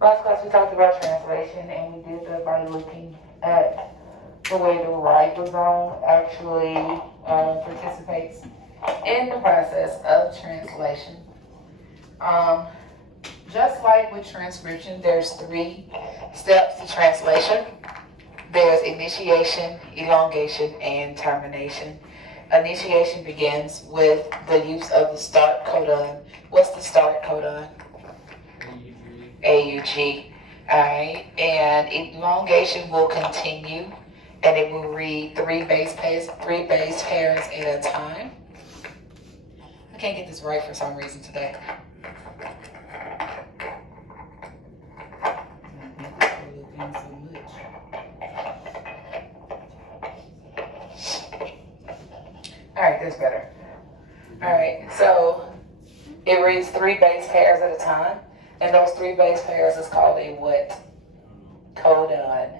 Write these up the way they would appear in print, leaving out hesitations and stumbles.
Last class we talked about translation, and we did that by looking at the way the ribosome actually participates in the process of translation. Um, just like with transcription, there's three steps to translation. There's initiation, elongation, and termination. Initiation begins with the use of the start codon. What's the start codon? AUG. Alright, and elongation will continue and it will read three base pairs at a time. I can't get this right for some reason today. Alright, that's better. Alright, so it reads three base pairs at a time, and those three base pairs is called a what? Codon.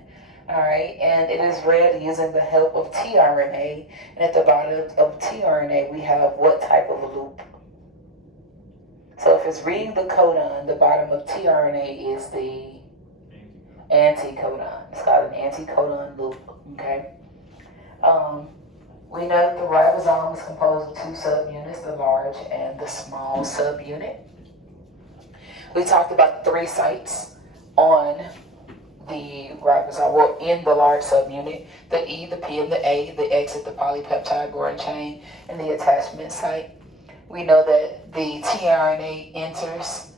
Alright, and it is read using the help of tRNA, and at the bottom of tRNA we have what type of a loop? So if it's reading the codon, the bottom of tRNA is the anticodon. It's called an anticodon loop, okay? We know that the ribosome is composed of two subunits, the large and the small subunit. We talked about the three sites on the ribosome, well, in the large subunit, the E, the P, and the A, the exit, the polypeptide guaran chain, and the attachment site. We know that the tRNA enters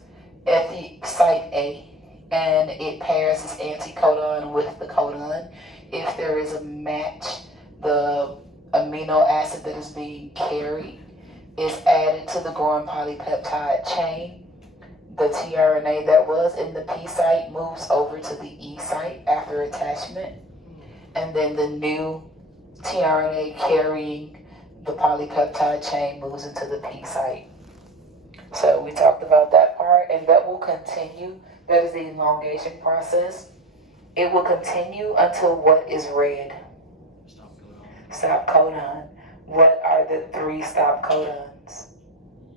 at the site A, and it pairs its anticodon with the codon. If there is a match, the amino acid that is being carried is added to the guaran polypeptide chain. The tRNA that was in the P site moves over to the E site after attachment, and then the new tRNA carrying the polypeptide chain moves into the P site. So we talked about that part, and that will continue. That is the elongation process. It will continue until what is read? Stop codon. What are the three stop codons?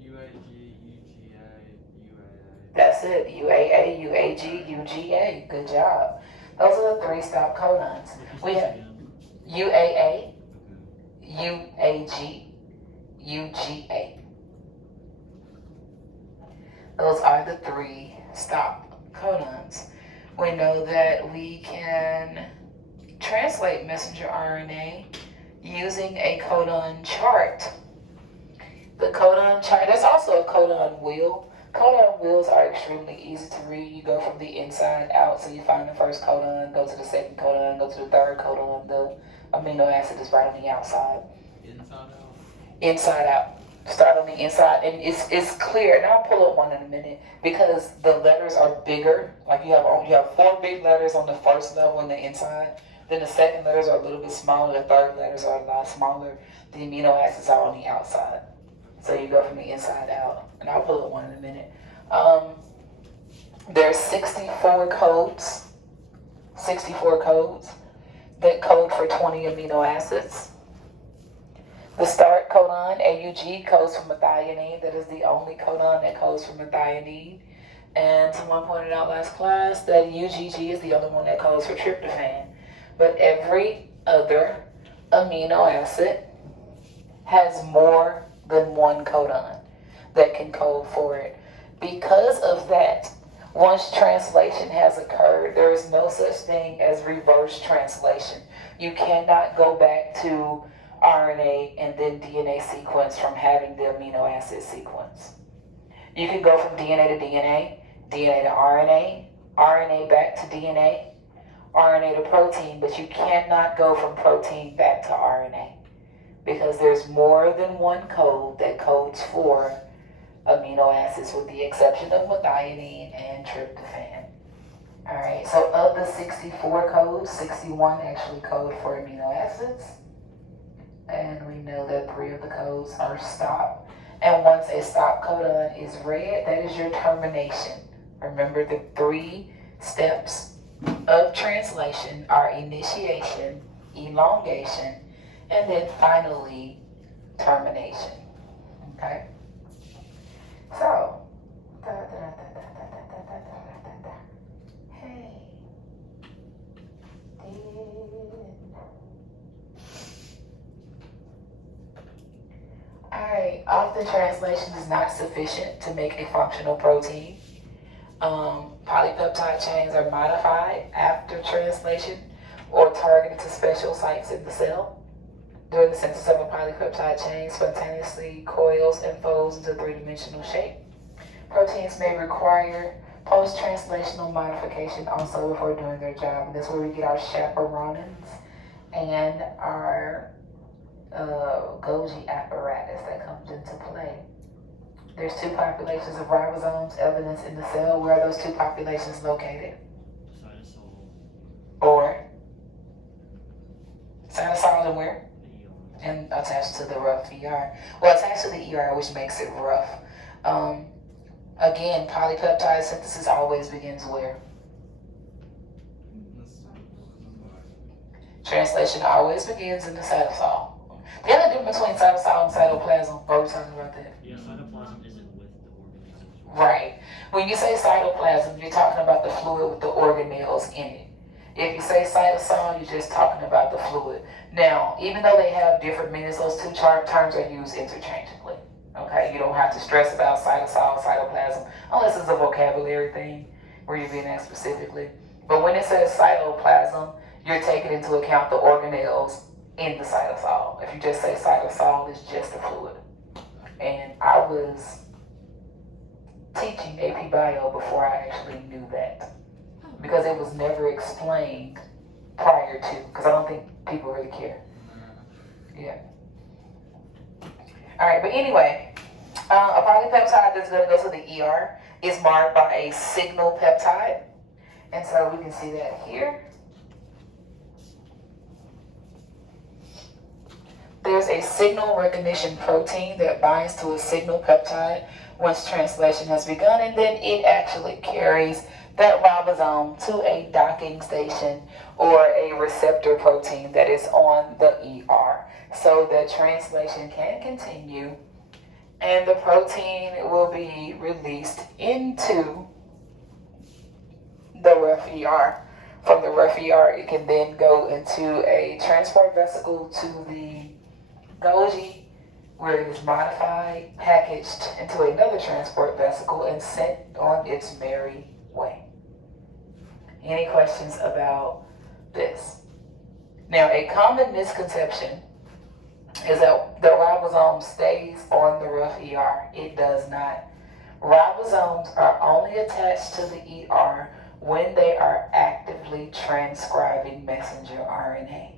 UAG, UGA, UAA. That's it. UAA, UAG, UGA. Good job. Those are the three stop codons. We have UAA, UAG, UGA. Those are the three stop codons. We know that we can translate messenger RNA using a codon chart. The codon chart, there's also a codon wheel. Codon wheels are extremely easy to read. You go from the inside out, so you find the first codon, go to the second codon, go to the third codon. The amino acid is right on the outside. Inside out? Inside out. Start on the inside, and it's clear. And I'll pull up one in a minute because the letters are bigger. Like you have four big letters on the first level on the inside. Then the second letters are a little bit smaller. The third letters are a lot smaller. The amino acids are on the outside. So you go from the inside out. And I'll pull up one in a minute. There's 64 codes. 64 codes that code for 20 amino acids. The start codon, AUG, codes for methionine. That is the only codon that codes for methionine. And someone pointed out last class that UGG is the only one that codes for tryptophan. But every other amino acid has more than one codon that can code for it. Because of that, once translation has occurred, there is no such thing as reverse translation. You cannot go back to RNA and then DNA sequence from having the amino acid sequence. You can go from DNA to DNA, DNA to RNA, RNA back to DNA, RNA to protein, but you cannot go from protein back to RNA because there's more than one code that codes for amino acids with the exception of methionine and tryptophan. Alright, so of the 64 codes, 61 actually code for amino acids. And we know that 3 of the codes are stop. And once a stop codon is read, that is your termination. Remember, the 3 steps of translation are initiation, elongation, and then finally termination. Okay? So, often translation is not sufficient to make a functional protein. Polypeptide chains are modified after translation or targeted to special sites in the cell. During the synthesis of a polypeptide chain, spontaneously coils and folds into three-dimensional shape. Proteins may require post-translational modification also before doing their job, and that's where we get our chaperonins and our Golgi apparatus that comes into play. There's two populations of ribosomes evidence in the cell. Where are those two populations located? Cytosol. Or cytosol and where? The ER. And attached to the rough ER. Well, attached to the ER, which makes it rough. Again, polypeptide synthesis always begins where? Translation always begins in the cytosol. The other difference between cytosol and cytoplasm, what are we talking about that? Yeah, cytoplasm isn't with the organelles. Right. When you say cytoplasm, you're talking about the fluid with the organelles in it. If you say cytosol, you're just talking about the fluid. Now, even though they have different meanings, those two terms are used interchangeably. Okay, you don't have to stress about cytosol, cytoplasm, unless it's a vocabulary thing where you're being asked specifically. But when it says cytoplasm, you're taking into account the organelles in the cytosol. If you just say cytosol, it's just the fluid. And I was teaching AP Bio before I actually knew that, because it was never explained prior to, because I don't think people really care. Yeah. All right, but anyway, a polypeptide that's going to go to the ER is marked by a signal peptide. And so we can see that here. There's a signal recognition protein that binds to a signal peptide once translation has begun, and then it actually carries that ribosome to a docking station or a receptor protein that is on the ER, so that translation can continue and the protein will be released into the rough ER. From the rough ER, it can then go into a transport vesicle to the Golgi, where it is modified, packaged into another transport vesicle, and sent on its merry way. Any questions about this? Now, a common misconception is that the ribosome stays on the rough ER. It does not. Ribosomes are only attached to the ER when they are actively transcribing messenger RNA.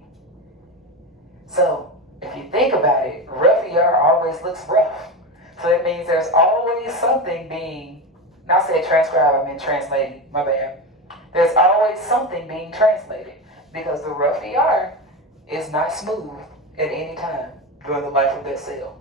So, if you think about it, rough ER always looks rough. So that means there's always something being, not say transcribed, I mean translated, my bad. There's always something being translated, because the rough ER is not smooth at any time during the life of that cell.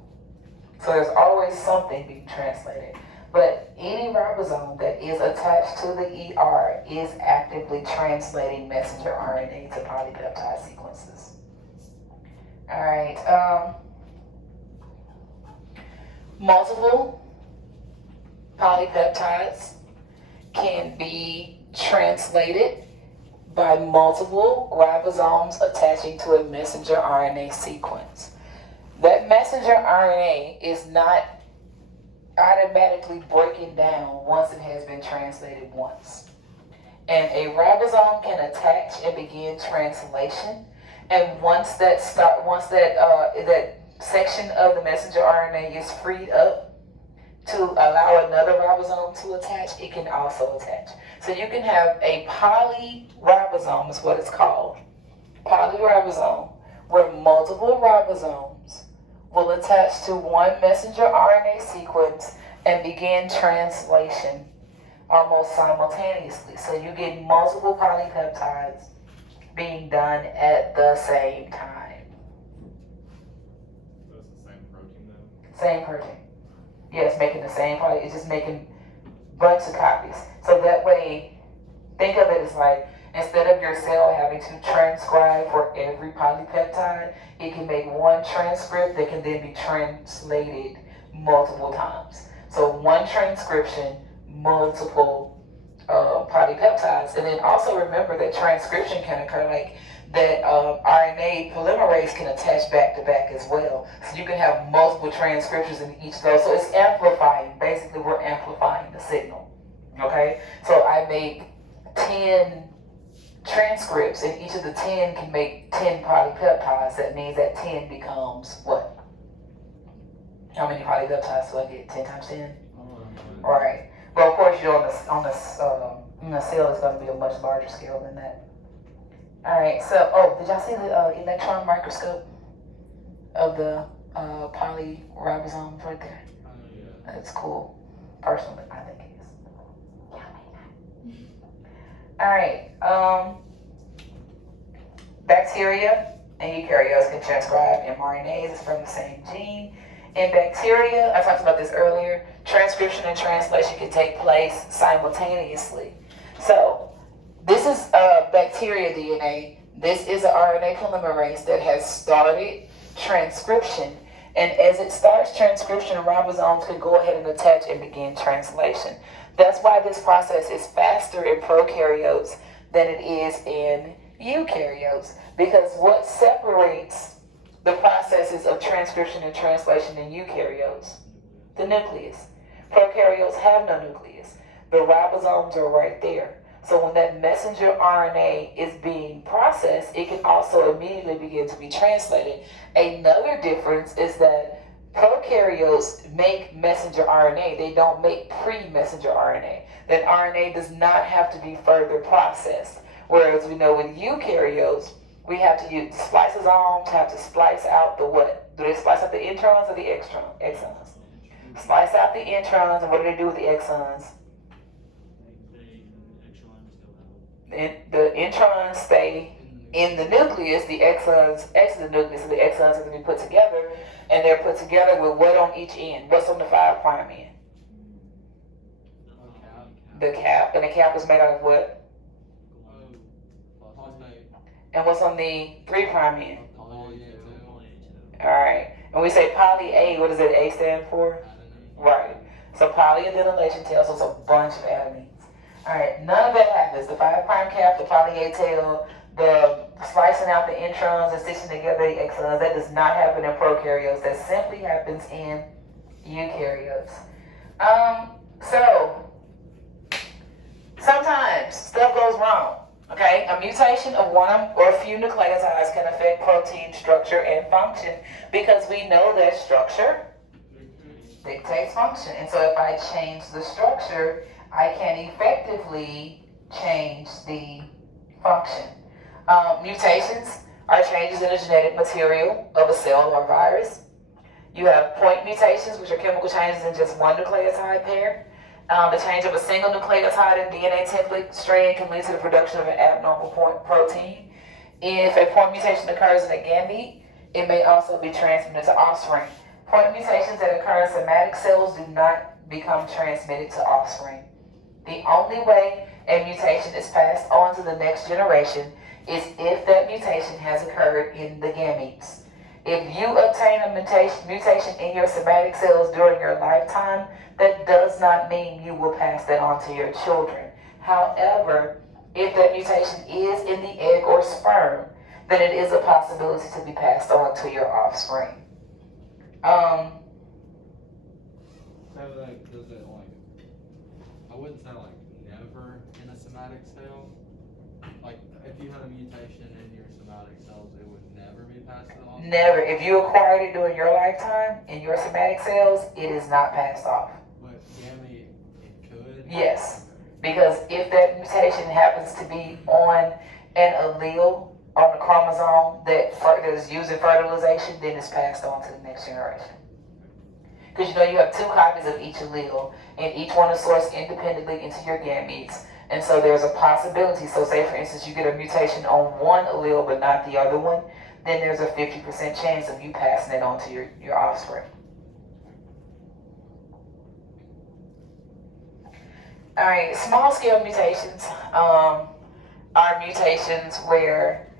So there's always something being translated. But any ribosome that is attached to the ER is actively translating messenger RNA to polypeptide sequences. All right. Multiple polypeptides can be translated by multiple ribosomes attaching to a messenger RNA sequence. That messenger RNA is not automatically breaking down once it has been translated once. And a ribosome can attach and begin translation. And once that section of the messenger RNA is freed up to allow another ribosome to attach, it can also attach. So you can have a polyribosome, is what it's called. Polyribosome, where multiple ribosomes will attach to one messenger RNA sequence and begin translation almost simultaneously. So you get multiple polypeptides being done at the same time. So it's the same protein though? Same protein. Yes, making the same poly, it's just making bunch of copies. So that way, think of it as like, instead of your cell having to transcribe for every polypeptide, it can make one transcript that can then be translated multiple times. So one transcription, multiple polypeptides. And then also remember that transcription can occur, like that RNA polymerase can attach back to back as well. So you can have multiple transcriptions in each of those. So it's amplifying. Basically, we're amplifying the signal. Okay? So I make 10 transcripts, and each of the 10 can make 10 polypeptides. That means that 10 becomes what? How many polypeptides do I get? 10 times 10? Right. Well, of course, you're on the cell is going to be a much larger scale than that. All right. So, did y'all see the electron microscope of the polyribosomes right there? Oh, yeah. That's cool. Personally, I think it is. Y'all may not. All right. Bacteria and eukaryotes can transcribe mRNAs. It's from the same gene. In bacteria, I talked about this earlier, transcription and translation can take place simultaneously. So, this is bacteria DNA. This is an RNA polymerase that has started transcription. And as it starts transcription, ribosomes can go ahead and attach and begin translation. That's why this process is faster in prokaryotes than it is in eukaryotes. Because what separates the processes of transcription and translation in eukaryotes? The nucleus. Prokaryotes have no nucleus. The ribosomes are right there. So when that messenger RNA is being processed, it can also immediately begin to be translated. Another difference is that prokaryotes make messenger RNA. They don't make pre-messenger RNA. That RNA does not have to be further processed. Whereas we know with eukaryotes, we have to use spliceosomes, have to splice out the what? Do they splice out the introns or the exons? Splice out the introns, and what do they do with the exons? The introns stay in the nucleus, the exons exit the nucleus, and the exons are going to be put together, and they're put together with what on each end? What's on the 5' end? The cap, and the cap is made out of what? And what's on the 3' end? Alright. And we say poly A, what does that A stand for? Right. So polyadenylation tells us a bunch of adenines. Alright, none of that happens. The 5' cap, the poly A tail, the slicing out the introns and stitching together the exons, that does not happen in prokaryotes. That simply happens in eukaryotes. So sometimes stuff goes wrong. Okay, a mutation of one or a few nucleotides can affect protein structure and function because we know that structure dictates function. And so if I change the structure, I can effectively change the function. Mutations are changes in the genetic material of a cell or virus. You have point mutations, which are chemical changes in just one nucleotide pair. The change of a single nucleotide in DNA template strand can lead to the production of an abnormal point protein. If a point mutation occurs in a gamete, it may also be transmitted to offspring. Point mutations that occur in somatic cells do not become transmitted to offspring. The only way a mutation is passed on to the next generation is if that mutation has occurred in the gametes. If you obtain a mutation in your somatic cells during your lifetime, that does not mean you will pass that on to your children. However, if that mutation is in the egg or sperm, then it is a possibility to be passed on to your offspring. So like, does it like, I wouldn't say like never in a somatic cell. Like if you had a mutation in your somatic cells, it would never be passed on? Never. If you acquired it during your lifetime in your somatic cells, it is not passed off. But gamete, it could? Yes, because if that mutation happens to be on an allele on the chromosome that is used in fertilization, then it's passed on to the next generation. Because you have 2 copies of each allele, and each one is sourced independently into your gametes. And so there's a possibility. So say, for instance, you get a mutation on one allele but not the other one, then there's a 50% chance of you passing it on to your offspring. All right, small-scale mutations are mutations where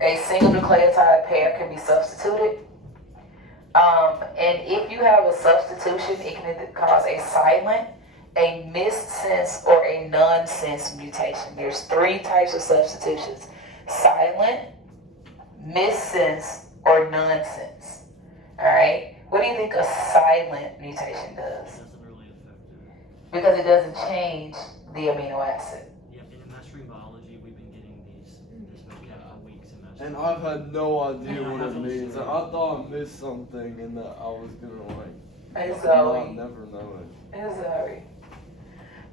a single nucleotide pair can be substituted. And if you have a substitution, it can either cause a silent a missense or a nonsense mutation. There's 3 types of substitutions: silent, missense, or nonsense. All right? What do you think a silent mutation does? It doesn't really affect it. Because it doesn't change the amino acid. Yeah, in mastering biology, we've been getting this vocab for weeks in mastering. And I've had no idea Yeah, what it I means. I haven't. thought I missed something and that I was gonna Hey, not Zoe. never know it. Hey, Zoe.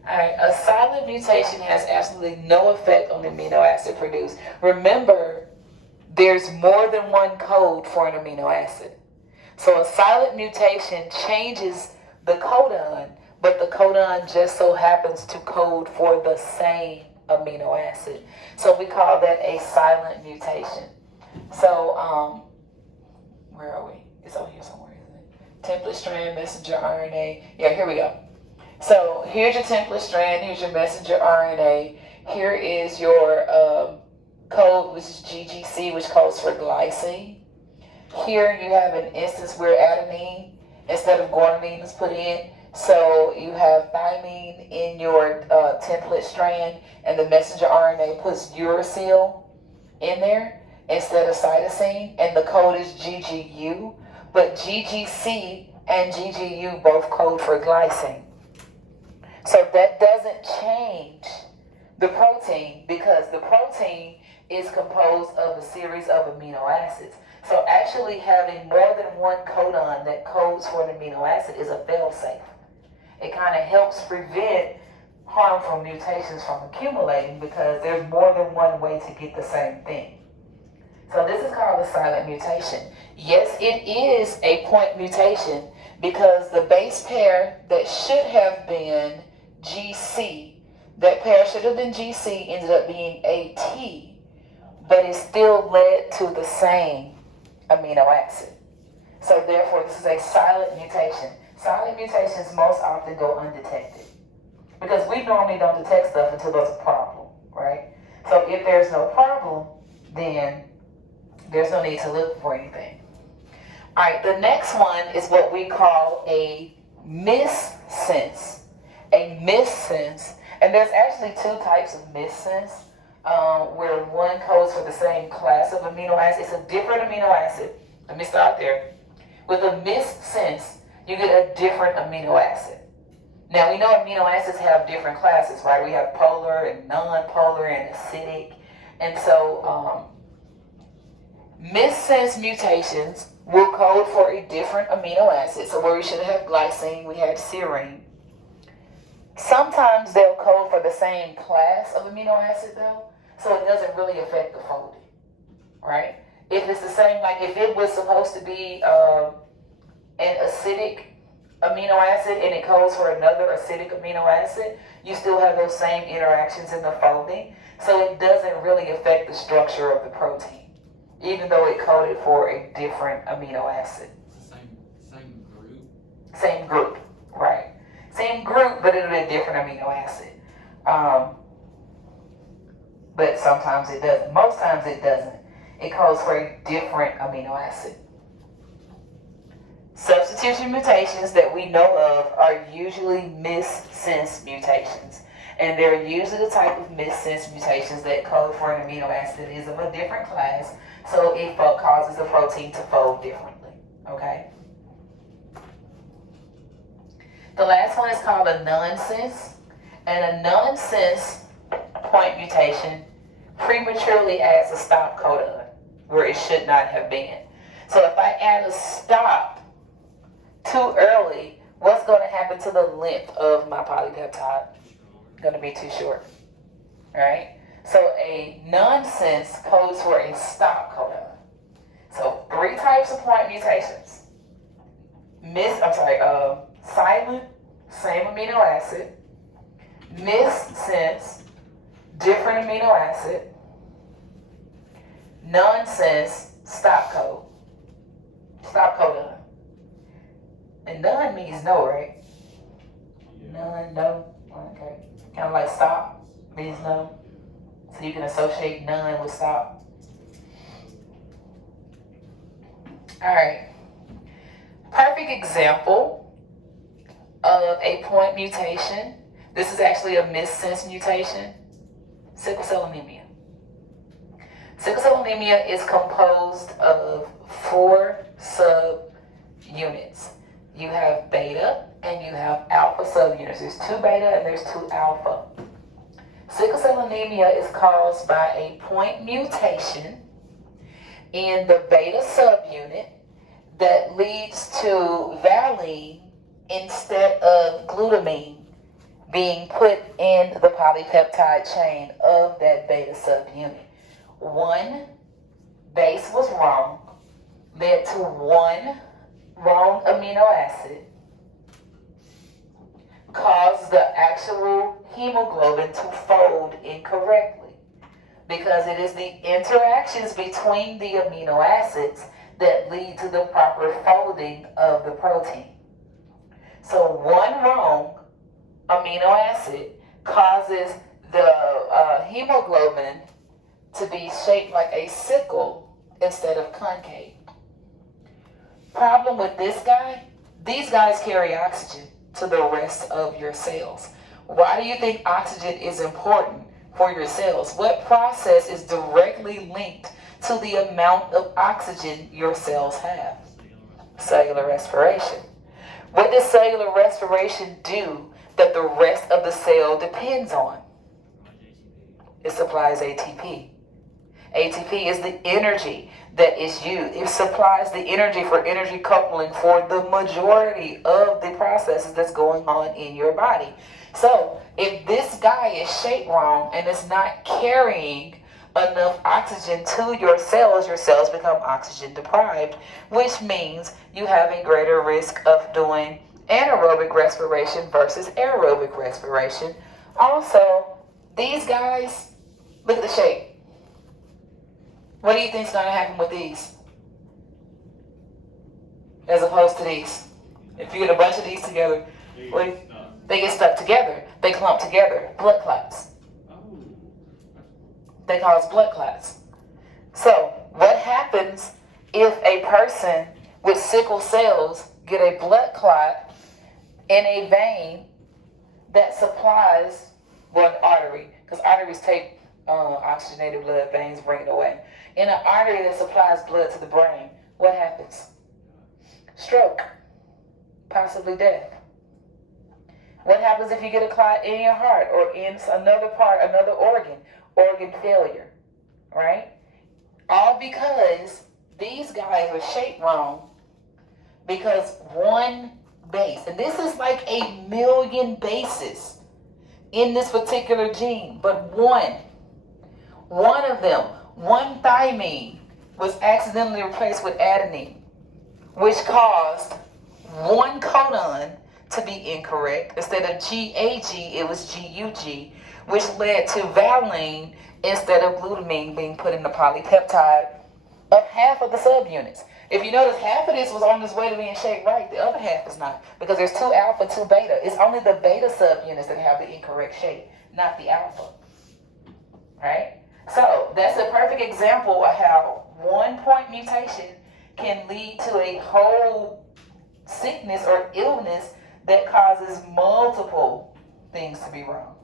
All right, a silent mutation has absolutely no effect on the amino acid produced. Remember, there's more than one code for an amino acid. So a silent mutation changes the codon, but the codon just so happens to code for the same amino acid. So we call that a silent mutation. So, where are we? It's over here somewhere, isn't it? Template strand, messenger RNA. Yeah, here we go. So here's your template strand, here's your messenger RNA. Here is your code, which is GGC, which codes for glycine. Here you have an instance where adenine instead of guanine is put in. So you have thymine in your template strand, and the messenger RNA puts uracil in there instead of cytosine, and the code is GGU. But GGC and GGU both code for glycine. So that doesn't change the protein, because the protein is composed of a series of amino acids. So actually having more than one codon that codes for an amino acid is a fail-safe. It kind of helps prevent harmful mutations from accumulating, because there's more than one way to get the same thing. So this is called a silent mutation. Yes, it is a point mutation, because the base pair that should have been GC, that pair should have been GC, ended up being AT, but it still led to the same amino acid. So therefore, this is a silent mutation. Silent mutations most often go undetected, because we normally don't detect stuff until there's a problem, right? So if there's no problem, then there's no need to look for anything. All right, the next one is what we call a missense. A missense, and there's actually 2 types of missense, where one codes for the same class of amino acids. It's a different amino acid. Let me start there. With a missense, you get a different amino acid. Now, we know amino acids have different classes, right? We have polar and non-polar and acidic. And so, missense mutations will code for a different amino acid. So where we should have glycine, we had serine. Sometimes they'll code for the same class of amino acid though, so it doesn't really affect the folding, right? If it's the same, like if it was supposed to be an acidic amino acid and it codes for another acidic amino acid, you still have those same interactions in the folding, so it doesn't really affect the structure of the protein, even though it coded for a different amino acid. It's the same group. Same group, right? Same group, but it'll be a different amino acid. But sometimes it doesn't. Most times it doesn't. It codes for a different amino acid. Substitution mutations that we know of are usually missense mutations. And they're usually the type of missense mutations that code for an amino acid that is of a different class, so it causes the protein to fold differently. Okay? The last one is called a nonsense, and a nonsense point mutation prematurely adds a stop codon where it should not have been. So if I add a stop too early, what's going to happen to the length of my polypeptide? Going to be too short, right? So a nonsense codes for a stop codon. So 3 types of point mutations. Silent, same amino acid. Missense, different amino acid. Nonsense, stop codon. And none means no, right? None, no. Okay. Kind of like stop means no. So you can associate none with stop. All right. Perfect example of a point mutation. This is actually a missense mutation. Sickle cell anemia. Sickle cell anemia is composed of 4 subunits. You have beta and you have alpha subunits. There's 2 beta and there's 2 alpha. Sickle cell anemia is caused by a point mutation in the beta subunit that leads to valine instead of glutamine being put in the polypeptide chain of that beta subunit. One base was wrong, led to one wrong amino acid, caused the actual hemoglobin to fold incorrectly, because it is the interactions between the amino acids that lead to the proper folding of the protein. So one wrong amino acid causes the hemoglobin to be shaped like a sickle instead of concave. Problem with this guy, these guys carry oxygen to the rest of your cells. Why do you think oxygen is important for your cells? What process is directly linked to the amount of oxygen your cells have? Cellular respiration. What does cellular respiration do that the rest of the cell depends on? It supplies ATP. ATP is the energy that is used. It supplies the energy for energy coupling for the majority of the processes that's going on in your body. So if this guy is shaped wrong and is not carrying enough oxygen to your cells become oxygen deprived, which means you have a greater risk of doing anaerobic respiration versus aerobic respiration. Also, these guys, look at the shape. What do you think is going to happen with these as opposed to these? If you get a bunch of these together, they get stuck together. They clump together. Blood clots. They cause blood clots. So what happens if a person with sickle cells get a blood clot in a vein that supplies an artery? Because arteries take oxygenated blood, veins bring it away. In an artery that supplies blood to the brain, what happens? Stroke, possibly death. What happens if you get a clot in your heart or in another part, another organ failure, right? All because these guys are shaped wrong because one base, and this is like 1,000,000 bases in this particular gene, but one of them, one thymine, was accidentally replaced with adenine, which caused one codon to be incorrect. Instead of GAG, it was GUG, which led to valine instead of glutamine being put in the polypeptide of half of the subunits. If you notice, half of this was on its way to being shaped right, the other half is not, because there's 2 alpha, 2 beta. It's only the beta subunits that have the incorrect shape, not the alpha, right? So that's a perfect example of how one point mutation can lead to a whole sickness or illness that causes multiple things to be wrong.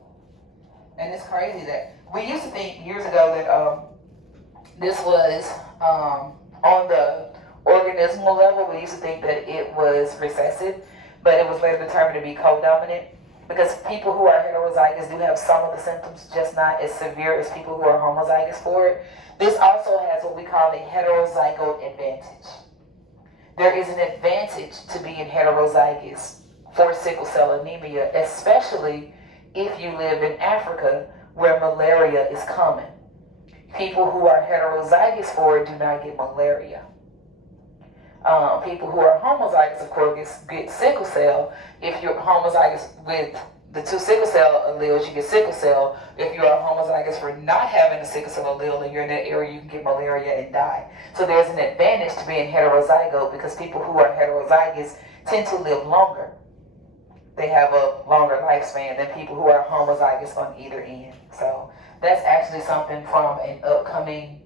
And it's crazy that we used to think years ago that this was on the organismal level. We used to think that it was recessive, but it was later determined to be codominant, because people who are heterozygous do have some of the symptoms, just not as severe as people who are homozygous for it. This also has what we call a heterozygote advantage. There is an advantage to being heterozygous for sickle cell anemia, especially if you live in Africa where malaria is common. People who are heterozygous for it do not get malaria. People who are homozygous, of course, get sickle cell. If you're homozygous with the 2 sickle cell alleles, you get sickle cell. If you are homozygous for not having a sickle cell allele and you're in that area, you can get malaria and die. So there's an advantage to being heterozygote, because people who are heterozygous tend to live longer. They have a longer lifespan than people who are homozygous on either end. So that's actually something from an upcoming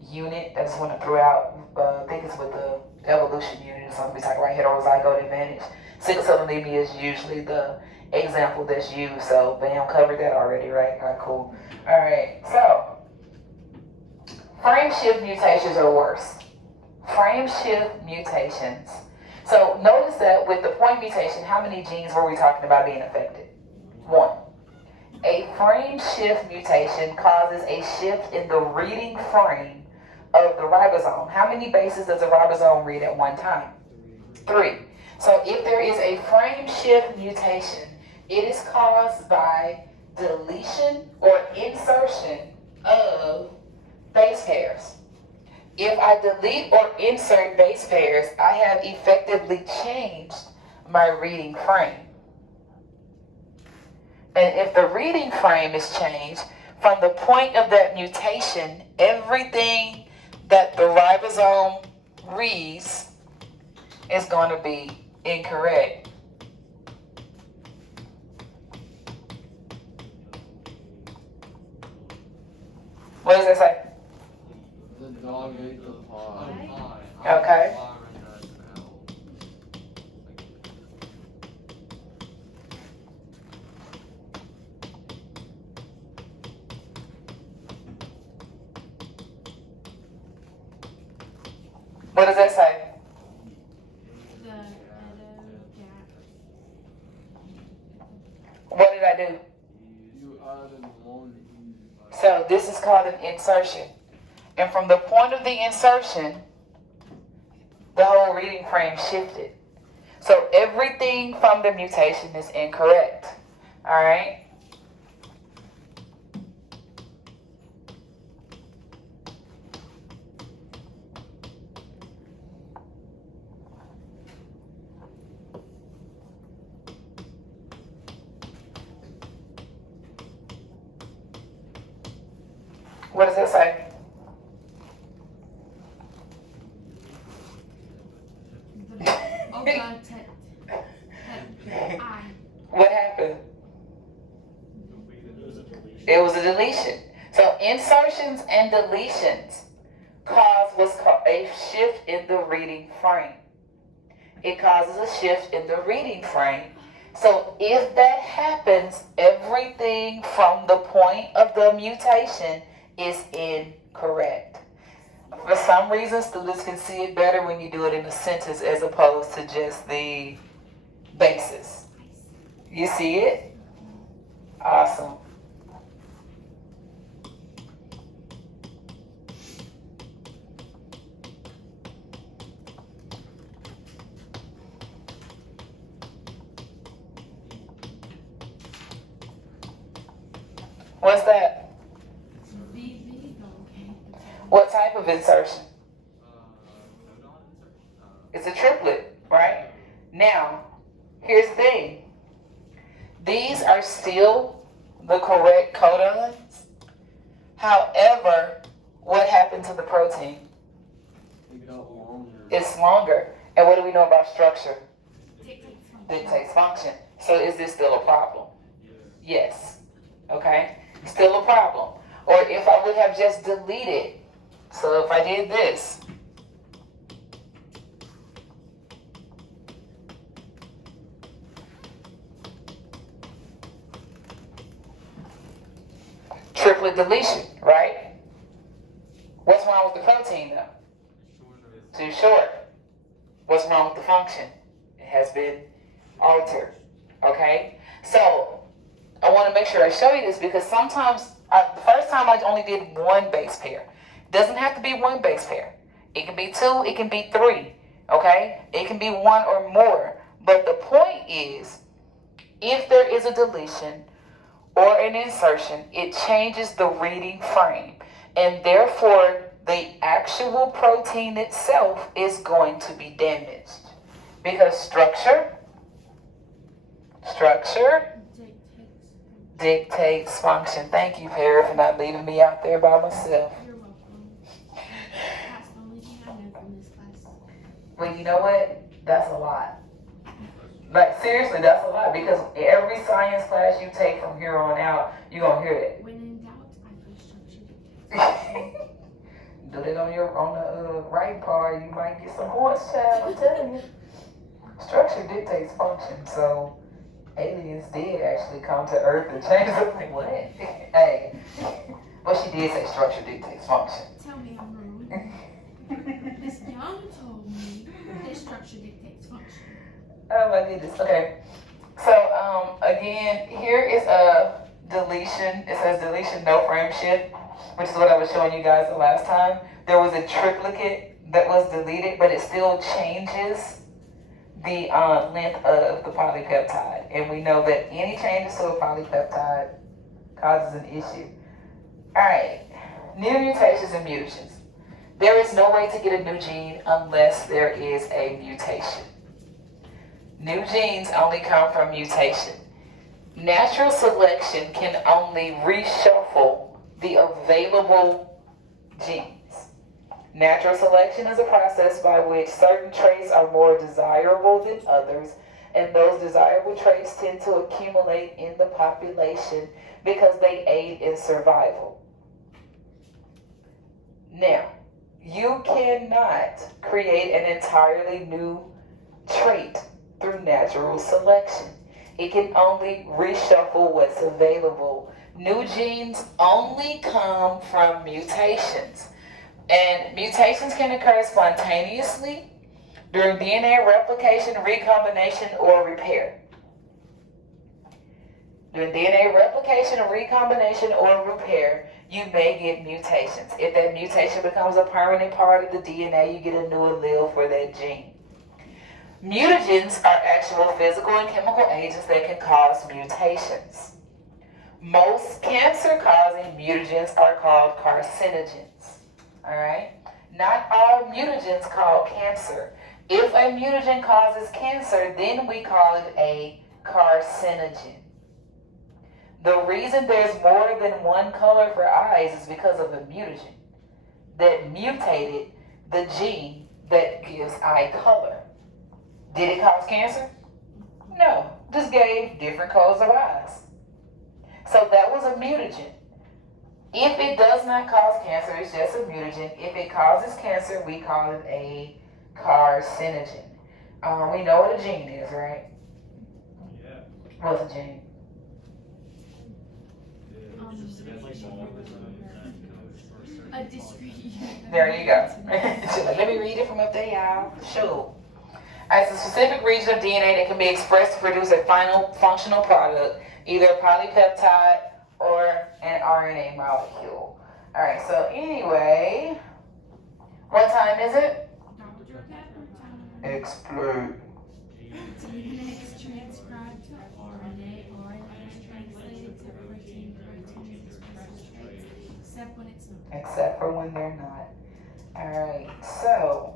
unit that's going to throw out, I think it's with the evolution unit or something. We talk about heterozygote advantage. Sickle cell anemia is usually the example that's used. So, bam, covered that already, right? All right, cool. All right, so frame shift mutations are worse. Frame shift mutations. So notice that with the point mutation, how many genes were we talking about being affected? 1. A frame shift mutation causes a shift in the reading frame of the ribosome. How many bases does a ribosome read at one time? 3. So if there is a frame shift mutation, it is caused by deletion or insertion of base pairs. If I delete or insert base pairs, I have effectively changed my reading frame. And if the reading frame is changed, from the point of that mutation, everything that the ribosome reads is going to be incorrect. What does that say? The dog ate the pie. Okay. What does that say? What did I do? You added one. So this is called an insertion. And from the point of the insertion, the whole reading frame shifted. So everything from the mutation is incorrect. All right? What does it say? What happened? It was a deletion. So insertions and deletions cause what's called a shift in the reading frame. It causes a shift in the reading frame. So if that happens, everything from the point of the mutation is incorrect. For some reason, students can see it better when you do it in a sentence as opposed to just the basis. You see it? Awesome. What's that? What type of insertion? It's a triplet, right? Now, here's the thing. These are still the correct codons. However, what happened to the protein? It got longer. It's longer. And what do we know about structure? Dictates function. So is this still a problem? Yes. Okay? Still a problem. Or if I would have just deleted. So if I did this. Triplet deletion, right? What's wrong with the protein though? Too short. What's wrong with the function? It has been altered. Okay? So I want to make sure I show you this because sometimes, the first time I only did one base pair. Doesn't have to be one base pair. It can be 2, it can be 3. Okay? It can be 1 or more. But the point is, if there is a deletion or an insertion, it changes the reading frame. And therefore, the actual protein itself is going to be damaged. Because structure dictates function. Thank you, Perry, for not leaving me out there by myself. You're welcome. That's the only thing I know from this class. Well, you know what? That's a lot. Like, seriously, that's a lot. Because every science class you take from here on out, you're going to hear that. When in doubt, I put structure. Do it on the right part, you might get some points, child. I'm telling you. Structure dictates function, so aliens did actually come to Earth and change the thing. What? Hey. But she did say structure dictates function. Tell me I'm wrong. Miss Young told me that structure dictates function. Oh my goodness. Okay. So again, here is a deletion. It says deletion no frame shift, which is what I was showing you guys the last time. There was a triplicate that was deleted, but it still changes the length of the polypeptide. And we know that any changes to a polypeptide causes an issue. Alright, new mutations and mutagens. There is no way to get a new gene unless there is a mutation. New genes only come from mutation. Natural selection can only reshuffle the available genes. Natural selection is a process by which certain traits are more desirable than others, and those desirable traits tend to accumulate in the population because they aid in survival. Now, you cannot create an entirely new trait through natural selection. It can only reshuffle what's available. New genes only come from mutations. And mutations can occur spontaneously during DNA replication, recombination, or repair. During DNA replication, recombination, or repair, you may get mutations. If that mutation becomes a permanent part of the DNA, you get a new allele for that gene. Mutagens are actual physical and chemical agents that can cause mutations. Most cancer-causing mutagens are called carcinogens. Alright? Not all mutagens cause cancer. If a mutagen causes cancer, then we call it a carcinogen. The reason there's more than one color for eyes is because of a mutagen that mutated the gene that gives eye color. Did it cause cancer? No, just gave different colors of eyes. So that was a mutagen. If it does not cause cancer, it's just a mutagen. If it causes cancer, we call it a carcinogen. We know what a gene is, right? Yeah. What's a gene? A discrete unit. There you go. Let me read it from up there, y'all. Sure. As a specific region of DNA that can be expressed to produce a final functional product, either a polypeptide or an RNA molecule. Alright, so anyway, what time is it? Dr. Pepper time. Explode. DNA is transcribed to RNA. RNA is translated to protein. Protein is expressed as traits, except when it's not. Except for when they're not. Alright, so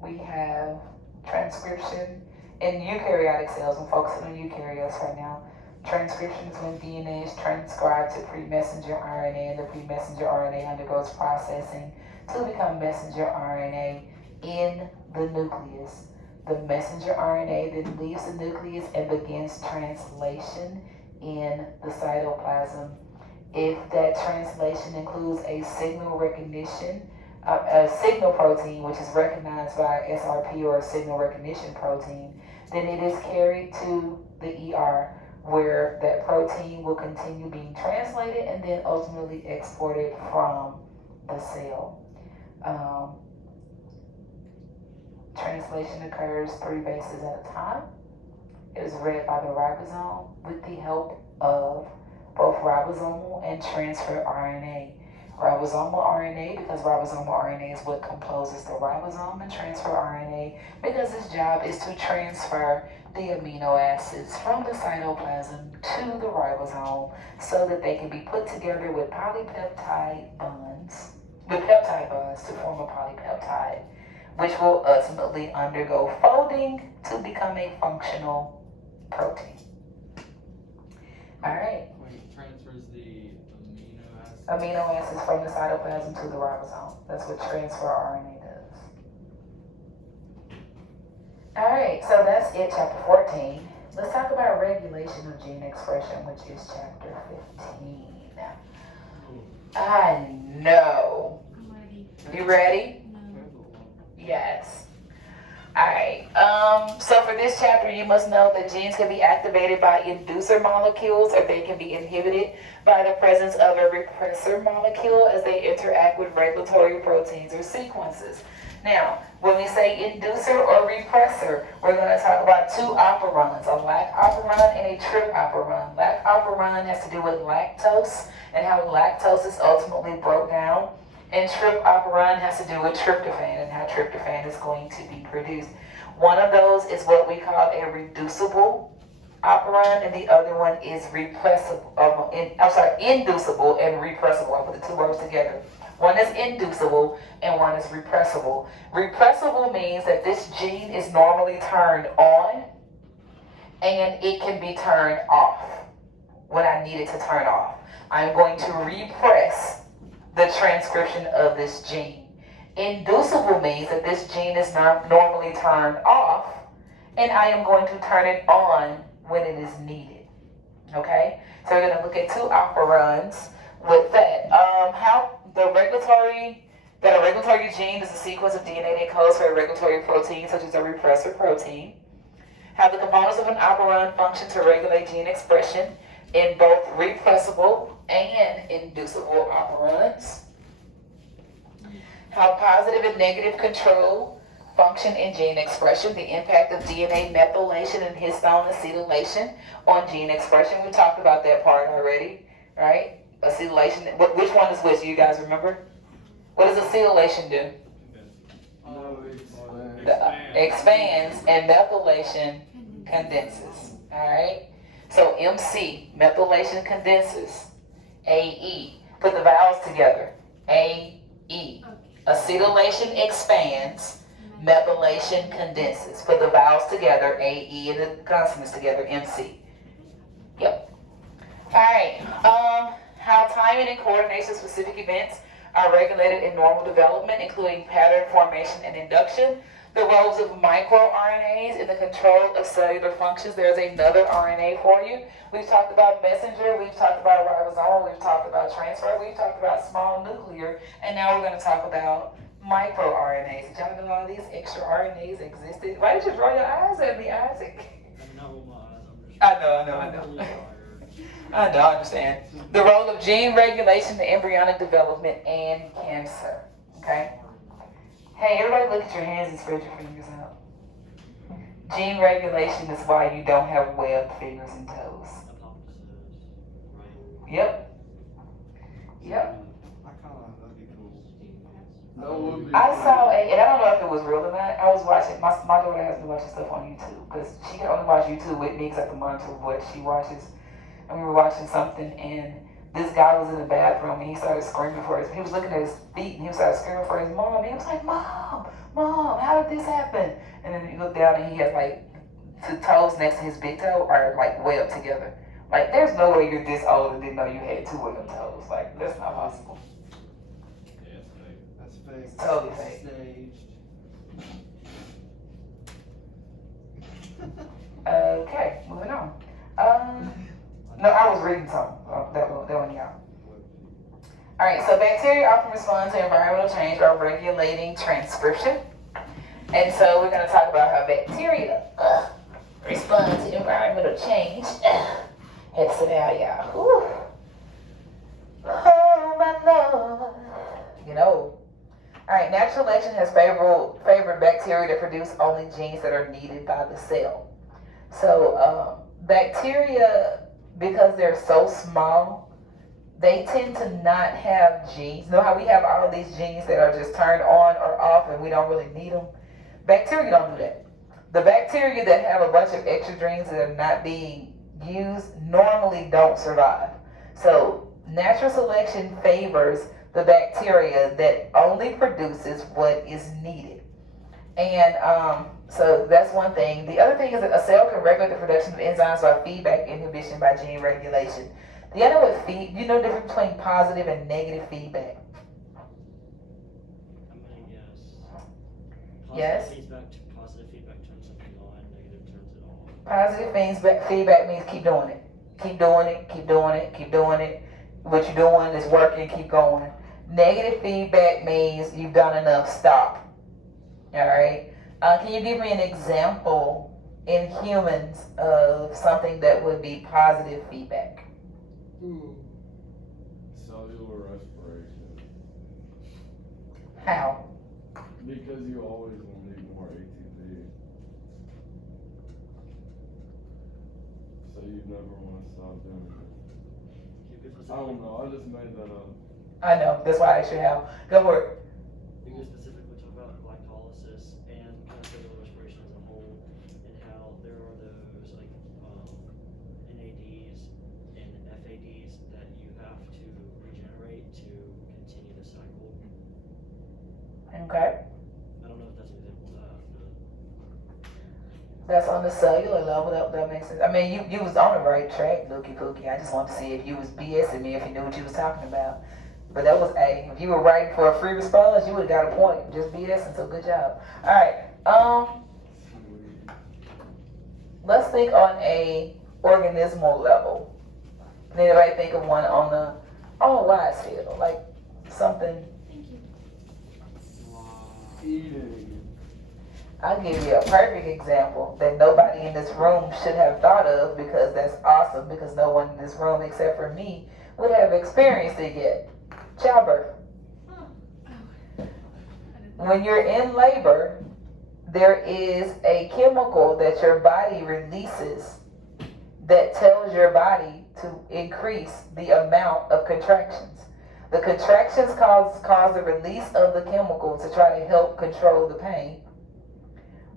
we have transcription in eukaryotic cells. I'm focusing on eukaryotes right now. Transcription is when DNA is transcribed to pre-messenger RNA, and the pre-messenger RNA undergoes processing to become messenger RNA in the nucleus. The messenger RNA then leaves the nucleus and begins translation in the cytoplasm. If that translation includes a signal recognition, a signal protein, which is recognized by SRP or a signal recognition protein, then it is carried to the ER, where that protein will continue being translated and then ultimately exported from the cell. Translation occurs 3 bases at a time. It is read by the ribosome with the help of both ribosomal and transfer RNA. Ribosomal RNA, because ribosomal RNA is what composes the ribosome, and transfer RNA because its job is to transfer the amino acids from the cytoplasm to the ribosome so that they can be put together with peptide bonds to form a polypeptide, which will ultimately undergo folding to become a functional protein. All right. Wait, transfers the amino acids. Amino acids from the cytoplasm to the ribosome. That's what transfer RNA does. All right, so that's it, chapter 14. Let's talk about regulation of gene expression, which is chapter 15. I know. I'm ready. You ready? No. Yes. Alright, so for this chapter, you must know that genes can be activated by inducer molecules or they can be inhibited by the presence of a repressor molecule as they interact with regulatory proteins or sequences. Now, when we say inducer or repressor, we're going to talk about two operons, a lac operon and a trip operon. Lac operon has to do with lactose and how lactose is ultimately broke down. And trip operon has to do with tryptophan and how tryptophan is going to be produced. One of those is what we call a reducible operon, and the other one is inducible and repressible. I put the two words together. One is inducible and one is repressible. Repressible means that this gene is normally turned on and it can be turned off when I need it to turn off. I'm going to repress the transcription of this gene. Inducible means that this gene is not normally turned off and I am going to turn it on when it is needed. Okay? So we're going to look at two operons with that. How a regulatory gene is a sequence of DNA that codes for a regulatory protein such as a repressor protein. How the components of an operon function to regulate gene expression in both repressible and inducible operons. How positive and negative control function in gene expression, the impact of DNA methylation and histone acetylation on gene expression. We talked about that part already, right? Acetylation, which one is which? Do you guys remember? What does acetylation do? Expands and methylation condenses, alright? So MC, methylation condenses. AE, put the vowels together. AE. Acetylation expands, methylation condenses. Put the vowels together, AE, and the consonants together, MC. Yep. Alright, how timing and coordination of specific events are regulated in normal development, including pattern formation and induction. The roles of microRNAs in the control of cellular functions. There's another RNA for you. We've talked about messenger, we've talked about ribosomal, we've talked about transfer, we've talked about small nuclear, and now we're going to talk about microRNAs. Did y'all know all these extra RNAs existed? Why did you draw your eyes at me, Isaac? I know. I understand. The role of gene regulation in embryonic development and cancer. Okay? Hey, everybody look at your hands and spread your fingers out. Gene regulation is why you don't have webbed fingers and toes. Yep. I saw and I don't know if it was real or not. I was watching, my daughter has been watching stuff on YouTube because she can only watch YouTube with me because I have to monitor what she watches. And we were watching something and this guy was in the bathroom and he started screaming for his, he was looking at his feet and he started screaming for his mom. And he was like, Mom, how did this happen? And then you look down and he has like the toes next to his big toe are like webbed together. Like there's no way you're this old and didn't know you had two webbed toes. Like that's not possible. Yeah, That's fake. Totally fake. Staged. Okay, moving on. No, I was reading something. That one, y'all. Alright, so bacteria often respond to environmental change by regulating transcription. And so we're going to talk about how bacteria respond to environmental change. Had to sit down, y'all. Whew. Oh, my Lord. You know. Alright, natural selection has favored bacteria that produce only genes that are needed by the cell. So, bacteria, because they're so small, they tend to not have genes. You know how we have all of these genes that are just turned on or off and we don't really need them? Bacteria don't do that. The bacteria that have a bunch of extra genes that are not being used normally don't survive. So natural selection favors the bacteria that only produces what is needed. And so that's one thing. The other thing is that a cell can regulate the production of enzymes by feedback inhibition by gene regulation. Do you know what you know the difference between positive and negative feedback? I'm gonna guess. Yes? Positive feedback turns something on, negative turns it off. Positive feedback means keep doing it. Keep doing it, keep doing it, keep doing it. What you're doing is working, keep going. Negative feedback means you've done enough, stop. Alright? Can you give me an example in humans of something that would be positive feedback? Cellular respiration. How? Because you always will need more ATP. So you never want to stop doing it. I don't know, I just made that up. I know, that's why I asked you how. Go for it. We could specifically talk about glycolysis and kind of cellular respiration as a whole, and how there are those like NADs and FADs that you have to regenerate to continue the cycle. Okay. I don't know if that's an example of that. That's on the cellular level. That makes sense. I mean, you was on the right track, Looky Pookie. I just wanted to see if you was BSing me, if you knew what you was talking about. But that was A. If you were writing for a free response, you would have got a point. Just BSing, so good job. All right. Let's think on a organismal level. Can anybody think of one on the wide scale, like something? Thank you. Eating. I'll give you a perfect example that nobody in this room should have thought of, because that's awesome, because no one in this room except for me would have experienced it yet. Childbirth. When you're in labor, there is a chemical that your body releases that tells your body to increase the amount of contractions. The contractions cause the release of the chemical to try to help control the pain.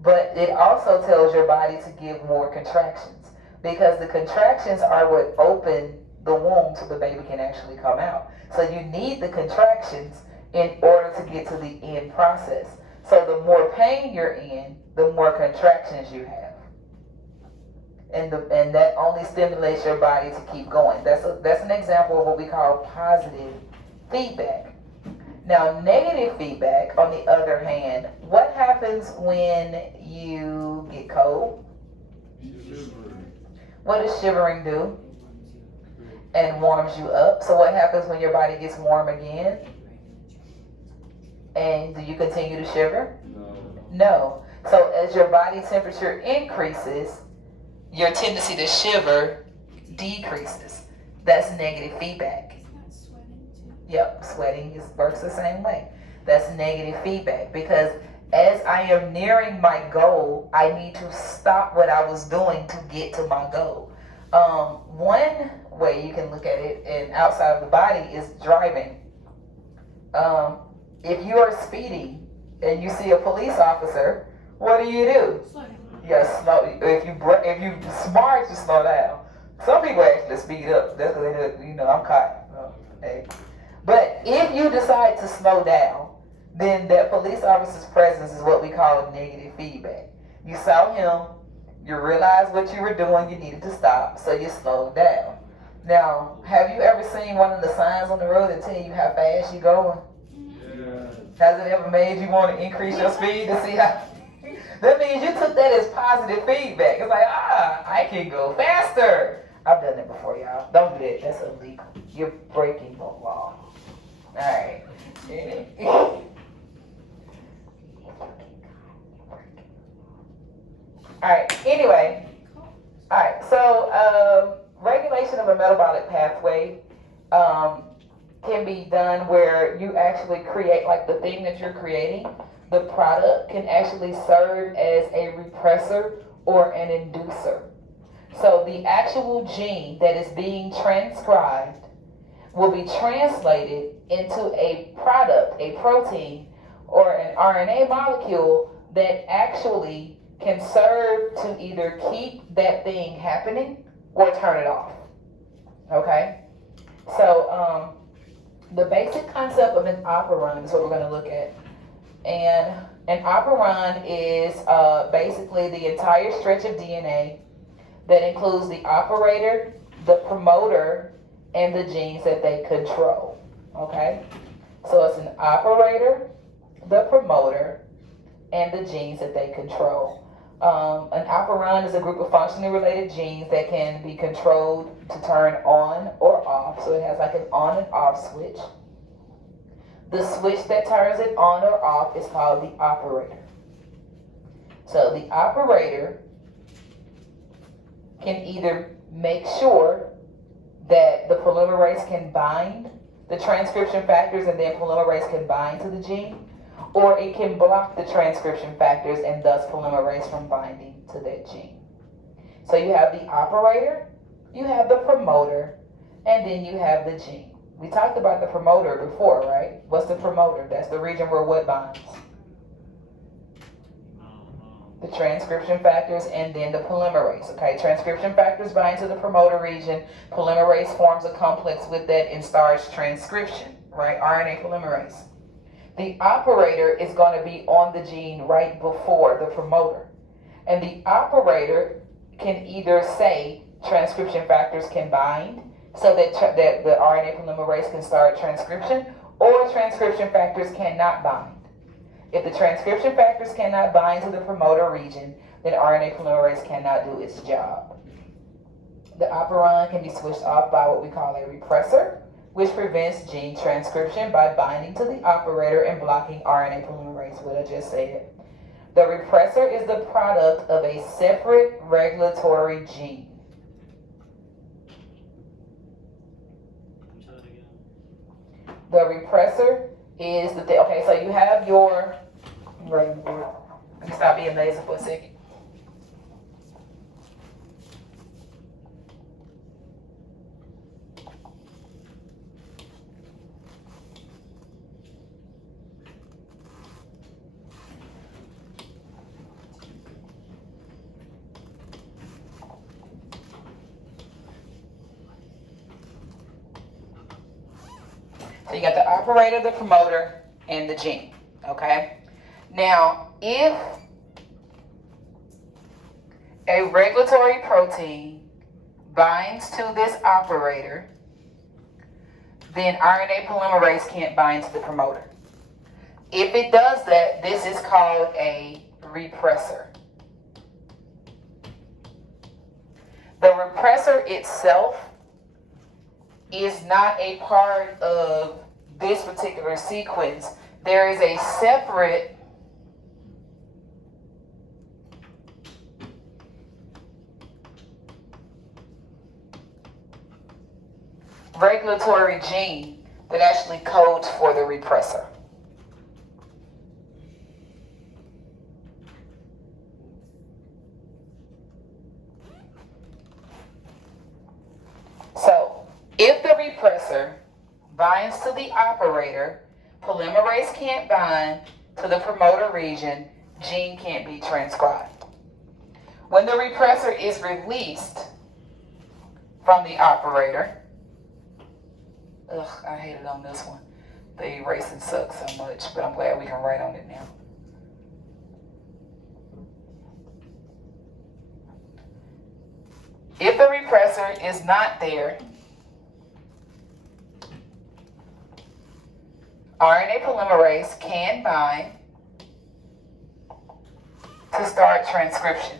But it also tells your body to give more contractions, because the contractions are what open the womb so the baby can actually come out. So you need the contractions in order to get to the end process. So the more pain you're in, the more contractions you have. And that only stimulates your body to keep going. That's an example of what we call positive feedback. Now, negative feedback, on the other hand, what happens when you get cold? Shivering. What does shivering do? And warms you up. So what happens when your body gets warm again? And do you continue to shiver? No. No. So as your body temperature increases, your tendency to shiver decreases. That's negative feedback. Isn't that sweating too? Yep, sweating works the same way. That's negative feedback, because as I am nearing my goal, I need to stop what I was doing to get to my goal. One way you can look at it, and outside of the body, is driving. If you are speeding and you see a police officer, what do? Slow down. Yeah, slow. If you smart, you slow down. Some people actually speed up. That's because they, I'm caught. Hey. But if you decide to slow down, then that police officer's presence is what we call negative feedback. You saw him, you realized what you were doing, you needed to stop, so you slowed down. Now, have you ever seen one of the signs on the road that tell you how fast you're going? Yeah. Has it ever made you want to increase your speed to see how? That means you took that as positive feedback. It's like, I can go faster. I've done it before, y'all. Don't do that. That's illegal. You're breaking the law. All right. All right. Anyway. All right. So, regulation of a metabolic pathway can be done where you actually create, like the thing that you're creating, the product can actually serve as a repressor or an inducer. So the actual gene that is being transcribed will be translated into a product, a protein, or an RNA molecule that actually can serve to either keep that thing happening or turn it off. Okay? So the basic concept of an operon is what we're going to look at. And an operon is basically the entire stretch of DNA that includes the operator, the promoter, and the genes that they control. Okay? So it's an operator, the promoter, and the genes that they control. An operon is a group of functionally related genes that can be controlled to turn on or off. So it has like an on and off switch. The switch that turns it on or off is called the operator. So the operator can either make sure that the polymerase can bind the transcription factors and then polymerase can bind to the gene, or it can block the transcription factors and thus polymerase from binding to that gene. So you have the operator, you have the promoter, and then you have the gene. We talked about the promoter before, right? What's the promoter? That's the region where what binds? The transcription factors and then the polymerase. Okay, transcription factors bind to the promoter region. Polymerase forms a complex with that and starts transcription, right? RNA polymerase. The operator is going to be on the gene right before the promoter. And the operator can either say transcription factors can bind so that the RNA polymerase can start transcription, or transcription factors cannot bind. If the transcription factors cannot bind to the promoter region, then RNA polymerase cannot do its job. The operon can be switched off by what we call a repressor, which prevents gene transcription by binding to the operator and blocking RNA polymerase, what I just said. The repressor is the product of a separate regulatory gene. The repressor is the thing. Okay, so you have your. Let me stop being lazy for a second. So you got the operator, the promoter, and the gene, okay? Now, if a regulatory protein binds to this operator, then RNA polymerase can't bind to the promoter. If it does that, this is called a repressor. The repressor itself is not a part of this particular sequence. There is a separate regulatory gene that actually codes for the repressor. So, if the repressor binds to the operator, polymerase can't bind to the promoter region, gene can't be transcribed. When the repressor is released from the operator, I hate it on this one. The erasing sucks so much, but I'm glad we can write on it now. If the repressor is not there, RNA polymerase can bind to start transcription.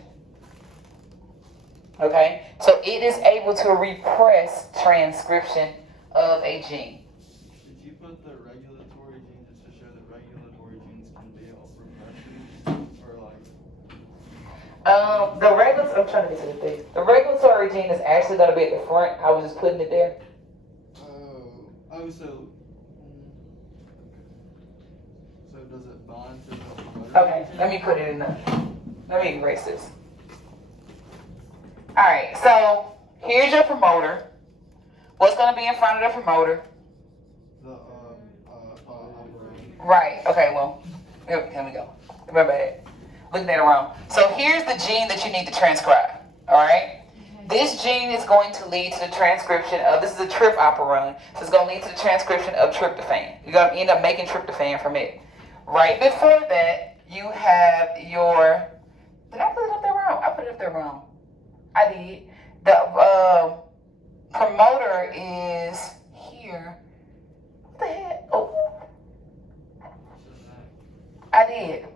Okay? So it is able to repress transcription of a gene. Did you put the regulatory gene just to show that regulatory genes can be repressors? Or like I'm trying to get to the thing. The regulatory gene is actually going to be at the front. I was just putting it there. So does it bind to the promoter Okay, region? let me put it in the, let me erase this. Alright, so here's your promoter. What's going to be in front of the promoter? The operator. Right, okay, well, here we go. Remember that. Looking at it wrong. So here's the gene that you need to transcribe, alright? This gene is going to lead to the transcription of, this is a trip operon, so it's going to lead to the transcription of tryptophan. You're going to end up making tryptophan from it. Right before that, you have your, did I put it up there wrong? I put it up there wrong. I did. The promoter is here. What the heck? Oh, I did.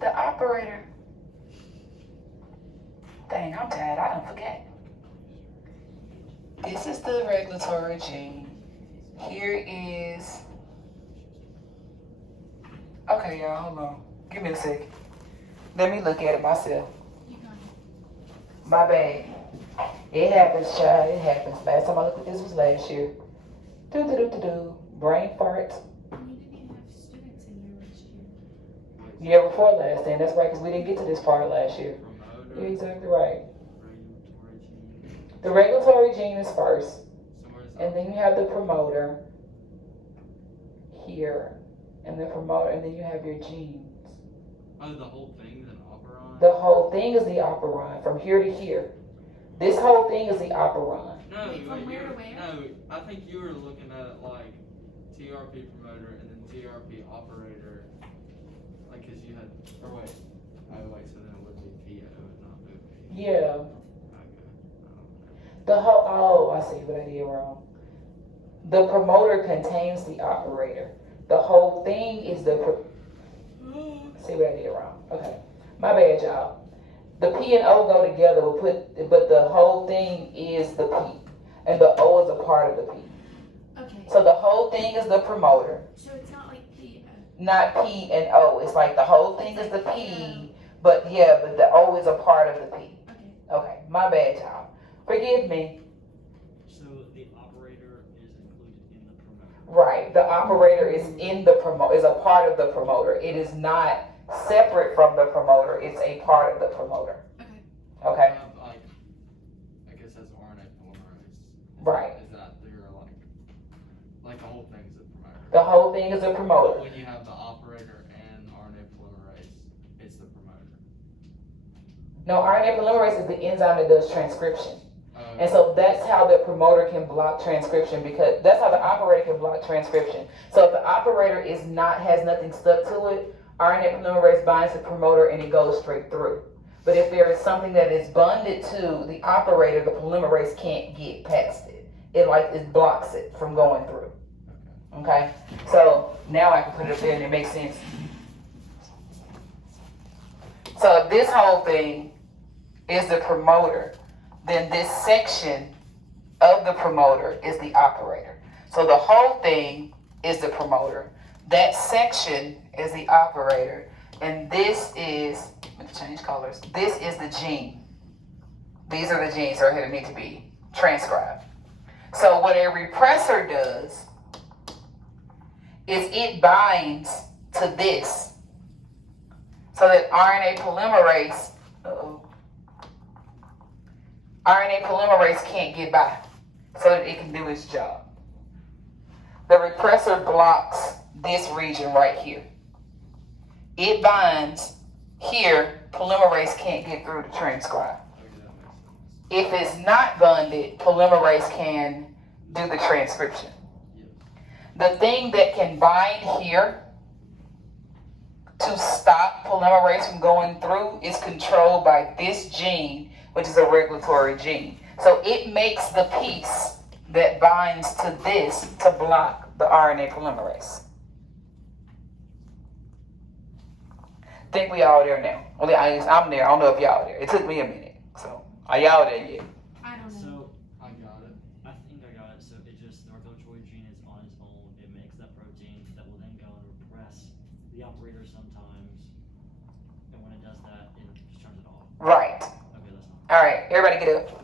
The operator. Dang, I'm tired. I don't forget. This is the regulatory gene. Here is Okay, y'all, hold on. Give me a second. Let me look at it myself. You got it. My bad. It happens, child. It happens. Last time I looked at this was last year. Do. Brain farts. And you didn't even have students in here last year. Year before last, then. That's right, because we didn't get to this part last year. Promoter, You're exactly right. Regulatory gene. The regulatory gene is first. so where's And then you have the promoter here. And the promoter, and then you have your genes. oh, the whole thing's an operon? The whole thing is the operon, from here to here. This whole thing is the operon. No, Wait, from where to where? No, I think you were looking at it like TRP promoter and then TRP operator. Like, cause you had, or wait, oh wait, so then it would be PO and not OP. Yeah. Okay. The whole, oh, I see what I did wrong. The promoter contains the operator. The whole thing is the, see what I did wrong. Okay. My bad, y'all. The P and O go together, but the whole thing is the P. And the O is a part of the P. Okay. So the whole thing is the promoter, So it's not like the, not P and O. It's like the whole thing is the P, but the O is a part of the P. okay. Okay, my bad, y'all. Forgive me. So the operator is included in the promoter. Right, the operator is is a part of the promoter. It is not separate from the promoter. It's a part of the promoter. Okay. Okay, Like, I guess that's RNA polymerase. Right. Is that your like the whole thing's a promoter? the whole thing is a promoter. When you have the operator and RNA polymerase, it's the promoter. No, RNA polymerase is the enzyme that does transcription. Oh, And so that's how the promoter can block transcription, because that's how the operator can block transcription. So if the operator has nothing stuck to it, RNA polymerase binds the promoter and it goes straight through. But if there is something that is bonded to the operator, the polymerase can't get past it. It blocks it from going through. Okay? So now I can put it up there and it makes sense. So if this whole thing is the promoter, then this section of the promoter is the operator. So the whole thing is the promoter. That section is the operator. And this is, let me change colors. This is the gene. These are the genes that need to be transcribed. So what a repressor does is it binds to this so that RNA polymerase can't get by, so that it can do its job. The repressor blocks this region right here. It binds here, polymerase can't get through to transcribe. okay, that makes sense. If it's not bonded, polymerase can do the transcription. The thing that can bind here to stop polymerase from going through is controlled by this gene, which is a regulatory gene. So it makes the piece that binds to this to block the RNA polymerase. I think we all there now. Well, I'm there. I don't know if y'all there. It took me a minute. So are y'all there yet? I don't know. So I got it. I think I got it. So it just, the regulatory gene is on its own. It makes that protein that will then go and repress the operator sometimes. And when it does that, it just turns it off. Right. Okay, that's not. All right. Everybody get up.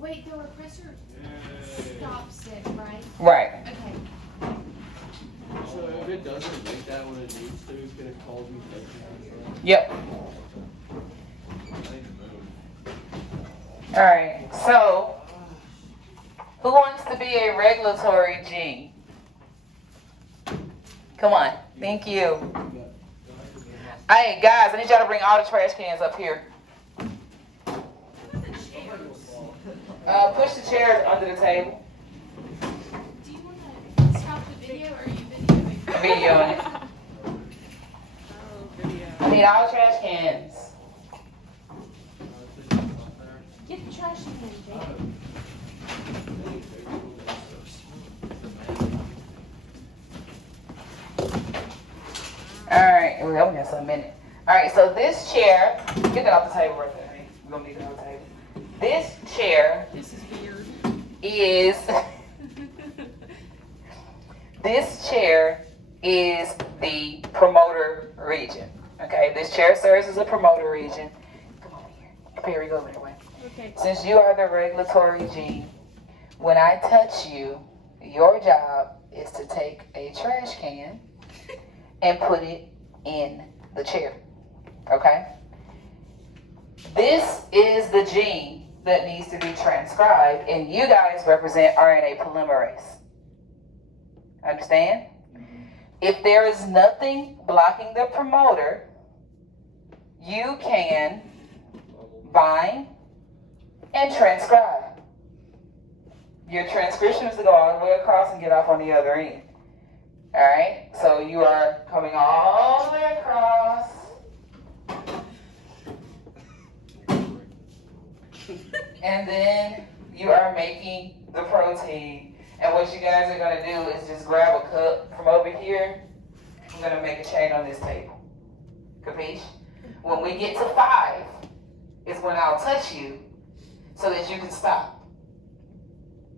Wait, the repressor stops it, right? Right. Okay. So if it doesn't make that when it needs to, can it cause mutation? Yep. I need to move. All right. So who wants to be a regulatory gene? Come on. Thank you. Hey, guys, I need y'all to bring all the trash cans up here. Push the chairs under the table. Do you want to stop the video or are you videoing? Videoing it. I need all the trash cans. Get the trash can, Jake. All right, we only got some minute. All right, so this chair, get that off the table right there. Honey. We're gonna need it on the table. This chair This is weird. is this chair is the promoter region. Okay, this chair serves as a promoter region. Come on here. Perry, go over that way. Okay. Since you are the regulatory gene, when I touch you, your job is to take a trash can and put it in the chair. Okay? This is the gene that needs to be transcribed, and you guys represent RNA polymerase. Understand? If there is nothing blocking the promoter, you can bind and transcribe. Your transcription is to go all the way across and get off on the other end. Alright? So you are coming all the way across. And then you are making the protein. And what you guys are going to do is just grab a cup from over here. I'm going to make a chain on this table. Capiche? When we get to 5, is when I'll touch you so that you can stop.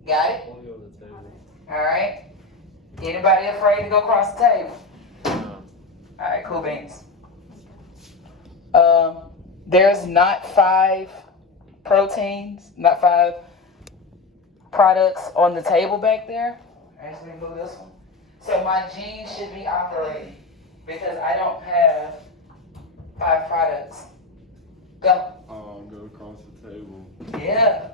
Got it? Alright? Anybody afraid to go across the table? Alright, cool beans. There's not 5 proteins, not 5 products on the table back there. Actually, move this one. So my gene should be operating because I don't have 5 products. Go. Go across the table. Yeah.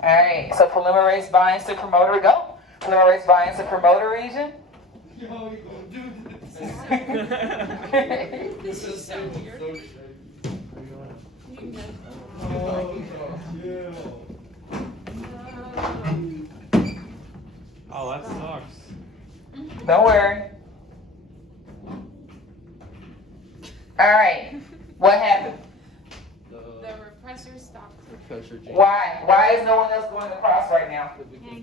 Alright, so polymerase binds to promoter. Go. Polymerase binds to promoter region. Yo, you gonna do This is so weird. so shaky. You can go. Oh, yeah. Oh, that sucks. Don't worry. Alright, what happened? The repressor stopped. Pressure gene. Why? Why is no one else going across right now?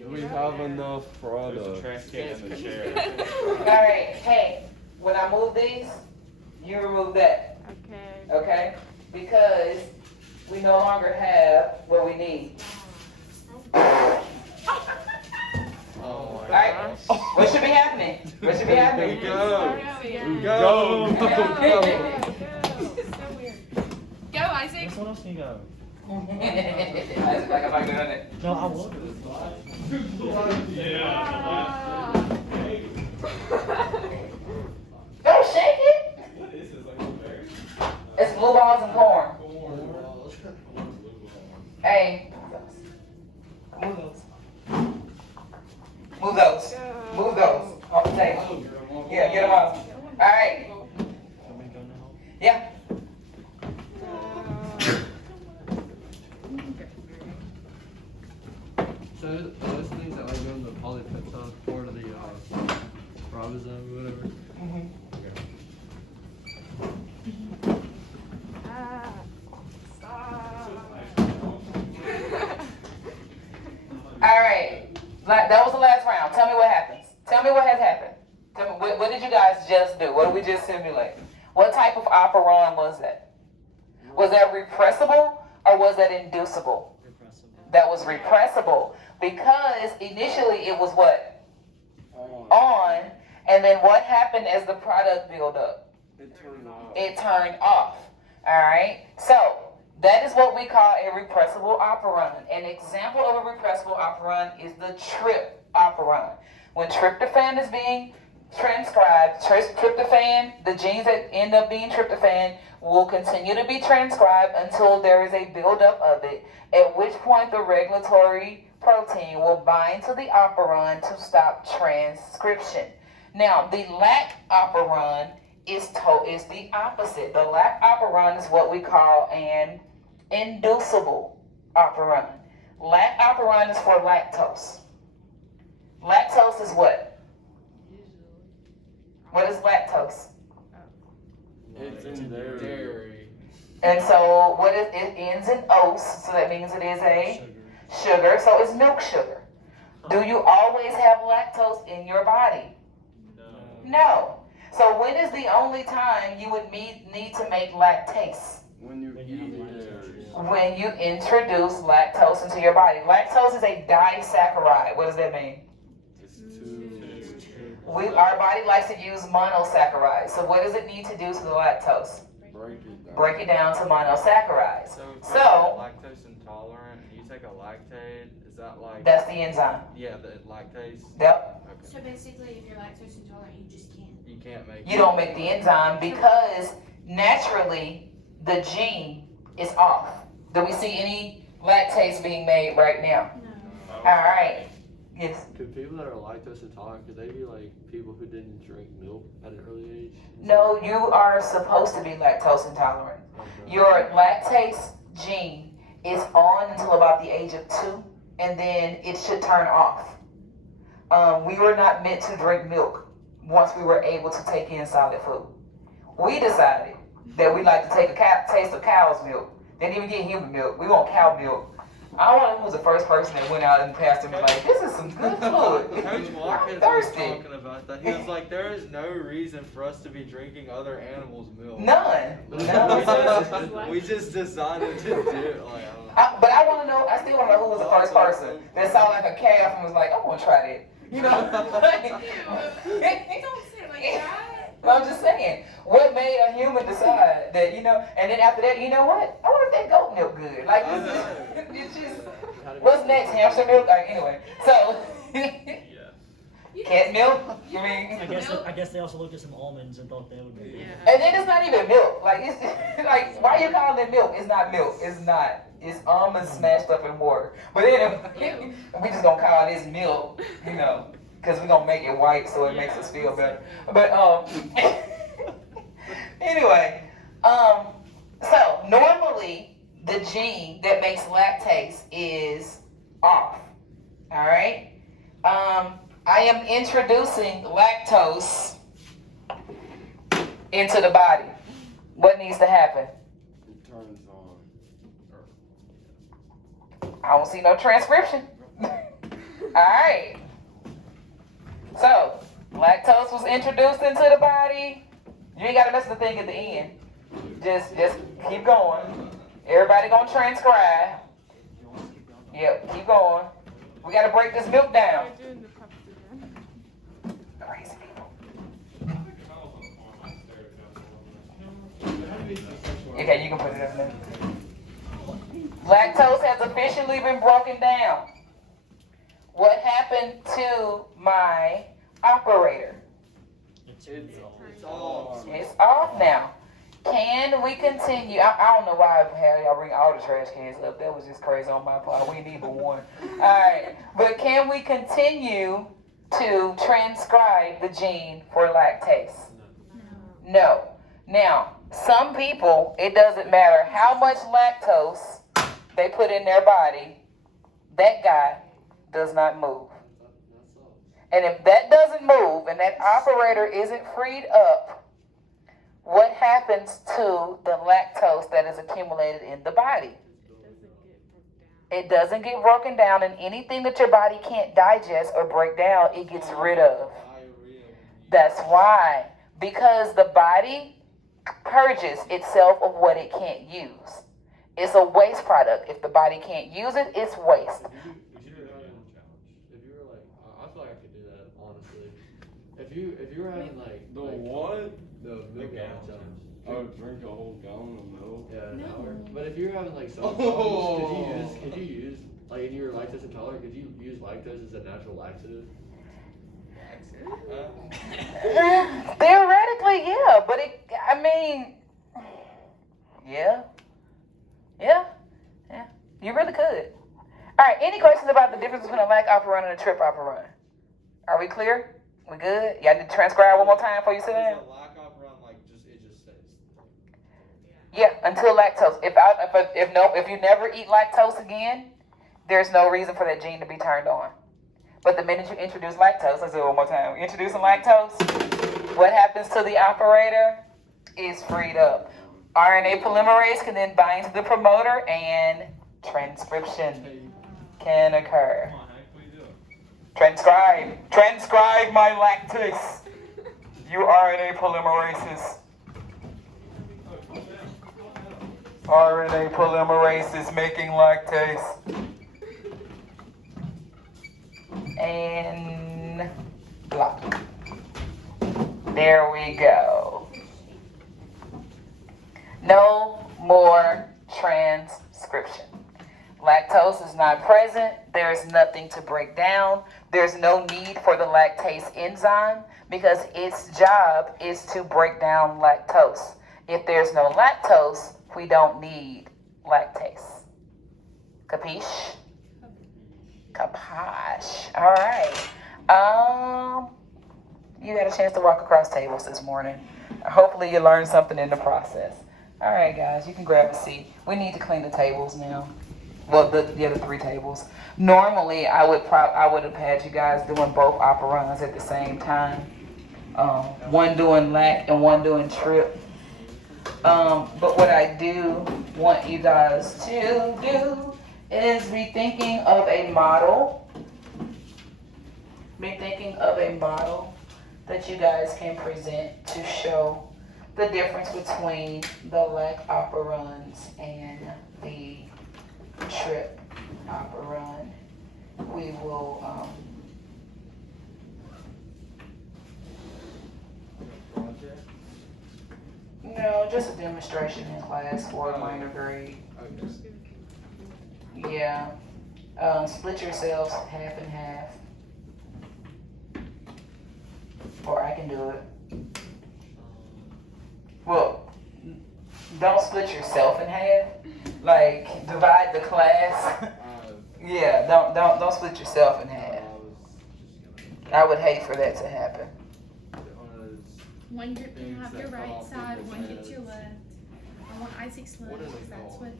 We have enough There's a products. trash can in the chair. Alright, hey, when I move these, you remove that, Okay. okay? Because we no longer have what we need. Oh my Alright, what should be happening? What should be happening? Go. Go. Go. So weird. Go, Isaac. Someone else can go. That's like I'm not doing it. No, I will. Don't shake it! It's blue balls and corn. Hey. Move those. Move those. Move those off the table. Yeah, get them off. Alright. Can we go now? Yeah. So those things that like go in the polypeptide part of the ribosome or whatever. Alright. That was the last round. Tell me what happens. Tell me what has happened. Tell me, what did you guys just do? What did we just simulate? What type of operon was that? Was that repressible or was that inducible? Repressible. That was repressible because initially it was what? On. And then what happened as the product built up? It turned off. It turned off. Alright? So, that is what we call a repressible operon. An example of a repressible operon is the trip operon. When tryptophan is being transcribed, tryptophan, the genes that end up being tryptophan will continue to be transcribed until there is a buildup of it, at which point the regulatory protein will bind to the operon to stop transcription. Now, the lac operon is the opposite. The lac operon is what we call an inducible operon. Lac operon is for lactose. Lactose is what? What is lactose? It's in there. Dairy. And so what is it ends in ose, so that means it is a sugar. So it's milk sugar. Do you always have lactose in your body? No. So when is the only time you would need to make lactase? When you eat dairy. When you introduce lactose into your body. Lactose is a disaccharide. What does that mean? It's too. our body likes to use monosaccharides. So what does it need to do to the lactose? Break it down. Break it down to monosaccharides. So if So- you're lactose intolerant and you take a lactate, is that like? That's the enzyme. Yeah, the lactase. Yep. Okay. So basically, if you're lactose intolerant, you just can't. You can't make. You don't make the enzyme because naturally the gene is off. Do we see any lactase being made right now? No. All right. Yes. Could people that are lactose intolerant, could they be like people who didn't drink milk at an early age? No, you are supposed to be lactose intolerant. Okay. Your lactase gene is on until about the age of 2, and then it should turn off. We were not meant to drink milk once we were able to take in solid food. We decided that we like to take a taste of cow's milk. They didn't even get human milk. We want cow milk. I was the first person that went out and passed him like, this is some good food. Coach Watkins was Thirsty. talking about that. He was like, there is no reason for us to be drinking other animals' milk. None. We just decided to do it. Like, I don't know. But I want to know, I still want to know who was the first person that saw like a calf and was like, I want to try that. You know? Don't say it like that. I'm just saying, what made a human decide that, you know, and then after that, you know what? I wonder if that goat milk good. Like, it's just, what's next? Hamster milk? Anyway, so, cat milk? I mean, I guess they also looked at some almonds and thought they would be. and then it's not even milk. Like, it's like, why you calling it milk? It's not milk. It's not. It's almonds smashed up in water. But anyway, we just gonna call this milk, you know, because we're gonna make it white so it makes us feel better. But, anyway, so normally the gene that makes lactase is off. All right. I am introducing lactose into the body. What needs to happen? It turns on. I don't see no transcription. Alright. So, lactose was introduced into the body. You ain't gotta miss the thing at the end. Just keep going. Everybody gonna transcribe. Yep, keep going. We gotta break this milk down. Crazy people. Okay, you can put it up there. Lactose has officially been broken down. What happened to my operator? It's all. It's off now. Can we continue? I don't know why I had y'all bring all the trash cans up. That was just crazy on my part. We need but one. Alright. But can we continue to transcribe the gene for lactase? No. Now, some people, it doesn't matter how much lactose they put in their body, that guy does not move. And if that doesn't move and that operator isn't freed up, what happens to the lactose that is accumulated in the body? It doesn't get broken down, and anything that your body can't digest or break down, it gets rid of. That's why. Because the body purges itself of what it can't use. It's a waste product. If the body can't use it, it's waste. If you were like, I feel like I could do that, honestly. If you were having like The what? the milk gallon challenge. I would drink a whole gallon of milk. Yeah, an No. hour. But if you're having like some Oh. could you use like if you were lactose intolerant, could you use lactose as a natural laxative? Theoretically, yeah, but yeah. You really could. All right, any questions about the difference between a lac operant and a trip operant? Are we clear? We good? Y'all need to transcribe one more time before you sit down? Is a lack off run like it just stays? Yeah, until lactose. If you never eat lactose again, there's no reason for that gene to be turned on. But the minute you introduce lactose, let's do it one more time. Introducing lactose, what happens to the operator is freed up. RNA polymerase can then bind to the promoter and transcription can occur. Come on, Hank, what are you doing? Transcribe my lactase. You RNA polymerases. RNA polymerase is making lactase. And block. There we go. No more transcription. Lactose is not present. There's nothing to break down. There's no need for the lactase enzyme because its job is to break down lactose. If there's no lactose, we don't need lactase. Capiche? Capiche. All right. You had a chance to walk across tables this morning. Hopefully you learned something in the process. All right, guys, you can grab a seat. We need to clean the tables now. Well, the 3 tables. Normally, I would have had you guys doing both operuns at the same time. One doing lac and one doing trip. But what I do want you guys to do is be thinking of a model. Be thinking of a model that you guys can present to show the difference between the lac operuns and the trip operun. We will Project? no, just a demonstration in class for a minor grade. Okay. Yeah. Split yourselves half and half. Or I can do it. Well, don't split yourself in half. Like divide the class. Yeah, don't split yourself in half. I would hate for that to happen. One get Things have that your fall right off side, people's one get heads. your left. I want Isaac's left What is it because that's called? what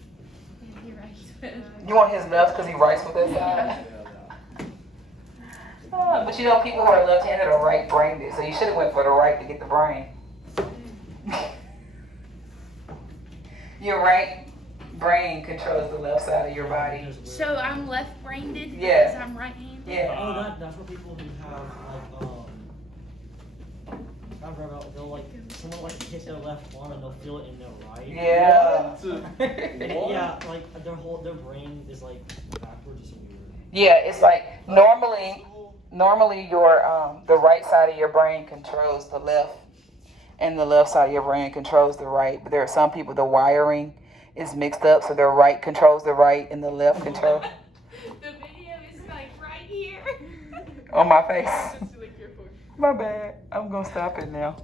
he writes with. You want his left because he writes with that side? But you know, people who are left-handed are right-brained, so you should have went for the right to get the brain. Your right brain controls the left side of your body. So I'm left-brained Yeah. because I'm right-handed? Yeah. Oh, that's for people who have I've read about, they'll someone hit their left arm and they'll feel it in their right. Yeah. Yeah, their brain is backwards or something weird. Yeah, it's like normally your the right side of your brain controls the left, and the left side of your brain controls the right. But there are some people the wiring is mixed up, so their right controls the right and the left control. The video is right here. On my face. My bad. I'm gonna stop it now.